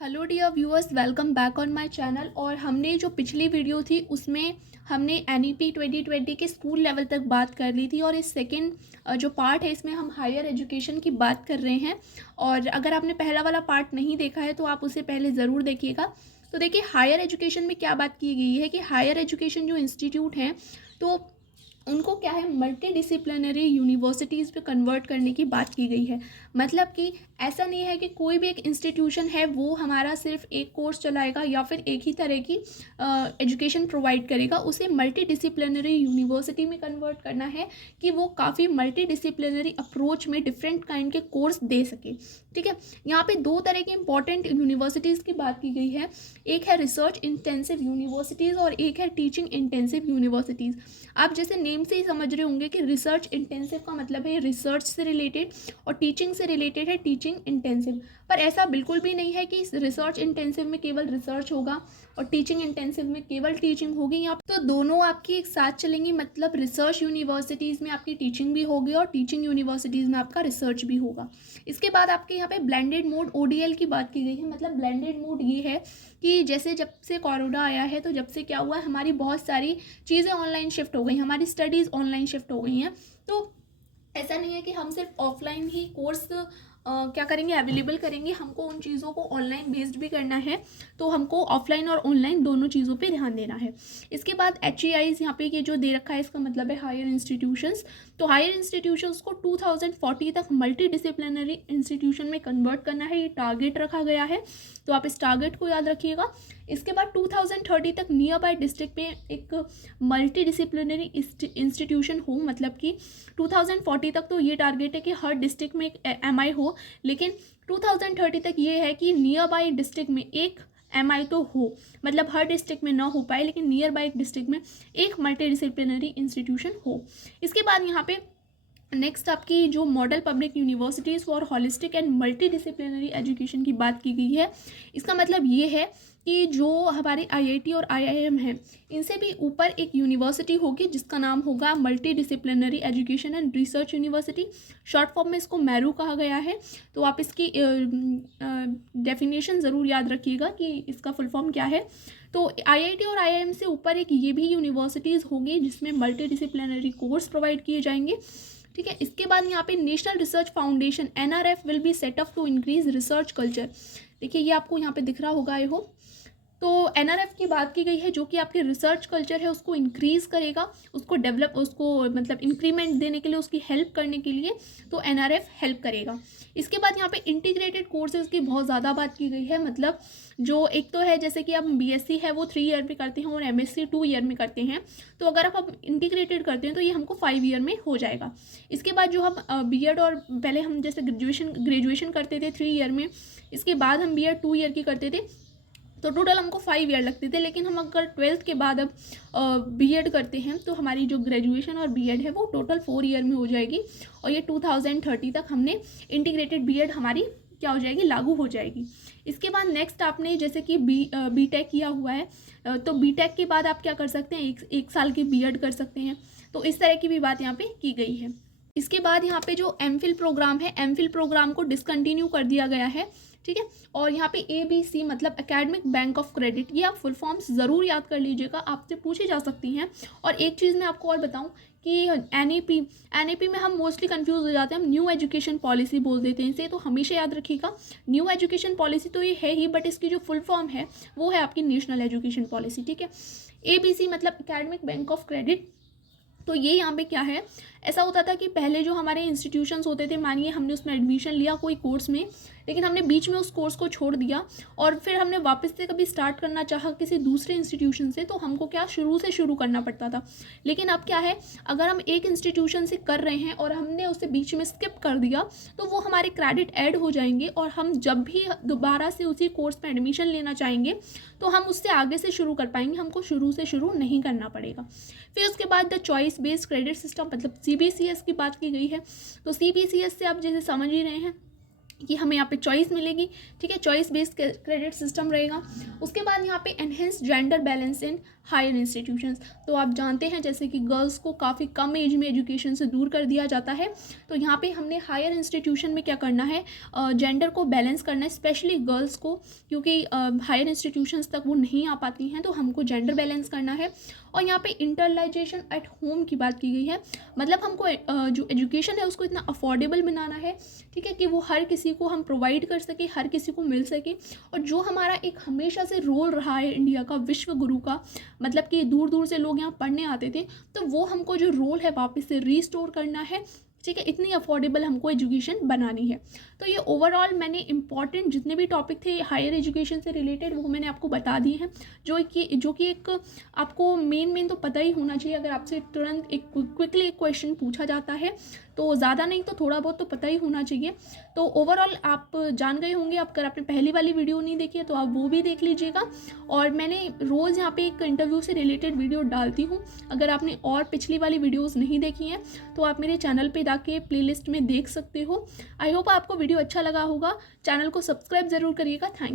Hello dear viewers, welcome back on my channel. और हमने जो पिछली वीडियो थी उसमें हमने एनईपी 2020 के स्कूल लेवल तक बात कर ली थी और इस सेकंड जो पार्ट है इसमें हम हायर एजुकेशन की बात कर रहे हैं। और अगर आपने पहला वाला पार्ट नहीं देखा है तो आप उसे पहले ज़रूर देखिएगा। तो देखिए, हायर एजुकेशन में क्या बात की गई है कि हायर एजुकेशन जो इंस्टीट्यूट हैं तो उनको क्या है, मल्टी डिसिप्लिनरी यूनिवर्सिटीज़ पे कन्वर्ट करने की बात की गई है। मतलब कि ऐसा नहीं है कि कोई भी एक इंस्टीट्यूशन है वो हमारा सिर्फ एक कोर्स चलाएगा या फिर एक ही तरह की एजुकेशन प्रोवाइड करेगा। उसे मल्टी डिसिप्लिनरी यूनिवर्सिटी में कन्वर्ट करना है कि वो काफ़ी मल्टी डिसिप्लिनरी अप्रोच में डिफरेंट काइंड के कोर्स दे सके। ठीक है, यहाँ पे दो तरह की इंपॉर्टेंट यूनिवर्सिटीज़ की बात की गई है। एक है रिसर्च इंटेंसिव यूनिवर्सिटीज़ और एक है टीचिंग इंटेंसिव यूनिवर्सिटीज़। आप जैसे नेम से ही समझ रहे होंगे कि रिसर्च इंटेंसिव का मतलब है रिसर्च से रिलेटेड और टीचिंग से रिलेटेड है टीचिंग इंटेंसिव। पर ऐसा बिल्कुल भी नहीं है कि रिसर्च इंटेंसिव में केवल रिसर्च होगा और टीचिंग इंटेंसिव में केवल टीचिंग होगी। यहाँ तो दोनों आपकी एक साथ चलेंगी। मतलब रिसर्च यूनिवर्सिटीज़ में आपकी टीचिंग भी होगी और टीचिंग यूनिवर्सिटीज़ में आपका रिसर्च भी होगा। इसके बाद आपके यहाँ पे ब्लेंडेड मोड ओडीएल की बात की गई है। मतलब ब्लेंडेड मोड ये है कि जैसे जब से कोरोना आया है तो जब से क्या हुआ है, हमारी बहुत सारी चीज़ें ऑनलाइन शिफ्ट हो गई, हमारी स्टडीज़ ऑनलाइन शिफ्ट हो गई हैं। तो ऐसा नहीं है कि हम सिर्फ ऑफलाइन ही कोर्स क्या करेंगे, अवेलेबल करेंगे। हमको उन चीज़ों को ऑनलाइन बेस्ड भी करना है, तो हमको ऑफलाइन और ऑनलाइन दोनों चीज़ों पे ध्यान देना है। इसके बाद HEIs यहाँ पे ये जो दे रखा है इसका मतलब है हायर इंस्टीट्यूशंस। तो हायर इंस्टीट्यूशंस को 2040 तक मल्टी डिसिप्लिनरी इंस्टीट्यूशन में कन्वर्ट करना है, ये टारगेट रखा गया है। तो आप इस टारगेट को याद रखिएगा। इसके बाद 2030 तक नियर बाय डिस्ट्रिक्ट में एक मल्टी डिसिप्लिनरी इंस्टीट्यूशन हो। मतलब कि 2040 तक तो ये टारगेट है कि हर डिस्ट्रिक्ट में एक MI हो, लेकिन 2030 तक ये है कि नियर बाय डिस्ट्रिक्ट में एक MI तो हो। मतलब हर डिस्ट्रिक्ट में ना हो पाए लेकिन नियर बाय डिस्ट्रिक्ट में एक मल्टी डिसिप्लिनरी इंस्टीट्यूशन हो। इसके बाद यहाँ पे नेक्स्ट आपकी जो model public universities for holistic and multi disciplinary education की बात की गई है। इसका मतलब ये है कि जो हमारे IIT और IIM हैं इनसे भी ऊपर एक यूनिवर्सिटी होगी जिसका नाम होगा multi disciplinary education and research university. Short form में इसको मैरू कहा गया है। तो आप इसकी डेफिनेशन ज़रूर याद रखिएगा कि इसका फुल फॉर्म क्या है। तो IIT और IIM से ऊपर एक ये भी यूनिवर्सिटीज़ होंगी जिसमें मल्टी डिसिप्लिनरी कोर्स प्रोवाइड किए जाएंगे। ठीक है, इसके बाद यहाँ पे national research foundation NRF will be set up to increase research culture. देखिए ये आपको यहाँ पे दिख रहा होगा, आई होप। तो NRF की बात की गई है जो कि आपके रिसर्च कल्चर है उसको इंक्रीज़ करेगा, उसको डेवलप, उसको मतलब इंक्रीमेंट देने के लिए, उसकी हेल्प करने के लिए तो NRF हेल्प करेगा। इसके बाद यहाँ पे इंटीग्रेटेड कोर्सेज़ की बहुत ज़्यादा बात की गई है। मतलब जो एक तो है जैसे कि अब BSc है वो 3 ईयर में करते हैं और MSc 2 ईयर में करते हैं। तो अगर आप अब इंटीग्रेटेड करते हैं तो ये हमको 5 ईयर में हो जाएगा। इसके बाद जो हम B.Ed और पहले हम जैसे ग्रेजुएशन करते थे 3 ईयर में, इसके बाद हम B.Ed 2 ईयर की करते थे तो टोटल हमको 5 ईयर लगते थे। लेकिन हम अगर 12th के बाद अब B.Ed करते हैं तो हमारी जो ग्रेजुएशन और B.Ed है वो टोटल 4 ईयर में हो जाएगी और ये 2030 तक हमने इंटीग्रेटेड B.Ed हमारी क्या हो जाएगी, लागू हो जाएगी। इसके बाद नेक्स्ट आपने जैसे कि B.Tech किया हुआ है तो B.Tech के बाद आप क्या कर सकते हैं, एक साल की B.Ed कर सकते हैं। तो इस तरह की भी बात यहाँ पे की गई है। इसके बाद यहाँ पे जो MPhil प्रोग्राम है, MPhil प्रोग्राम को डिसकंटिन्यू कर दिया गया है। ठीक है, और यहाँ पे ABC मतलब एकेडमिक बैंक ऑफ क्रेडिट, ये आप फुल फॉर्म्स ज़रूर याद कर लीजिएगा, आपसे पूछी जा सकती हैं। और एक चीज़ मैं आपको और बताऊँ कि NEP में हम मोस्टली कंफ्यूज हो जाते हैं, हम न्यू एजुकेशन पॉलिसी बोल देते हैं इसे। तो हमेशा याद रखिएगा न्यू एजुकेशन पॉलिसी तो ये है ही, बट इसकी जो फुल फॉर्म है वो है आपकी नेशनल एजुकेशन पॉलिसी। ठीक है, ABC मतलब एकेडमिक बैंक ऑफ क्रेडिट। तो ये यहाँ पे क्या है, ऐसा होता था कि पहले जो हमारे इंस्टीट्यूशंस होते थे, मानिए हमने उसमें एडमिशन लिया कोई कोर्स में, लेकिन हमने बीच में उस कोर्स को छोड़ दिया और फिर हमने वापस से कभी स्टार्ट करना चाहा किसी दूसरे इंस्टीट्यूशन से, तो हमको क्या शुरू से शुरू करना पड़ता था। लेकिन अब क्या है, अगर हम एक इंस्टीट्यूशन से कर रहे हैं और हमने उसे बीच में स्किप कर दिया तो वो हमारे क्रेडिट ऐड हो जाएंगे और हम जब भी दोबारा से उसी कोर्स में एडमिशन लेना चाहेंगे तो हम उससे आगे से शुरू कर पाएंगे, हमको शुरू से शुरू नहीं करना पड़ेगा। फिर उसके बाद the choice based credit system मतलब CBCS की बात की गई है। तो CBCS से आप जैसे समझ ही रहे हैं कि हमें यहाँ पे चॉइस मिलेगी, ठीक है, चॉइस बेस्ड क्रेडिट सिस्टम रहेगा। उसके बाद यहाँ पे enhance gender balance in higher institutions. तो आप जानते हैं जैसे कि गर्ल्स को काफ़ी कम एज में एजुकेशन से दूर कर दिया जाता है, तो यहाँ पे हमने हायर इंस्टीट्यूशन में क्या करना है, जेंडर को बैलेंस करना है, स्पेशली गर्ल्स को, क्योंकि हायर इंस्टीट्यूशंस तक वो नहीं आ पाती हैं, तो हमको जेंडर बैलेंस करना है। और यहाँ पे इंटरलाइजेशन एट होम की बात की गई है, मतलब हमको जो एजुकेशन है उसको इतना अफोर्डेबल बनाना है, ठीक है, कि वो हर किसी को हम प्रोवाइड कर सके, हर किसी को मिल सके। और जो हमारा एक हमेशा से रोल रहा है इंडिया का विश्व गुरु का, मतलब कि दूर दूर से लोग यहाँ पढ़ने आते थे, तो वो हमको जो रोल है वापस से रीस्टोर करना है, ठीक है, इतनी अफोर्डेबल हमको एजुकेशन बनानी है। तो ये ओवरऑल मैंने इंपॉर्टेंट जितने भी टॉपिक थे हायर एजुकेशन से रिलेटेड वो मैंने आपको बता दिए हैं, जो कि एक आपको मेन तो पता ही होना चाहिए। अगर आपसे तुरंत एक क्विकली एक क्वेश्चन पूछा जाता है तो ज़्यादा नहीं तो थोड़ा बहुत तो पता ही होना चाहिए। तो ओवरऑल आप जान गए होंगे। अगर आपने पहली वाली वीडियो नहीं देखी है तो आप वो भी देख लीजिएगा। और मैंने रोज़ यहाँ पे एक इंटरव्यू से रिलेटेड वीडियो डालती हूँ। अगर आपने और पिछली वाली वीडियोस नहीं देखी हैं तो आप मेरे चैनल पे जाके प्लेलिस्ट में देख सकते हो। आई होप आपको वीडियो अच्छा लगा होगा। चैनल को सब्सक्राइब ज़रूर करिएगा। थैंक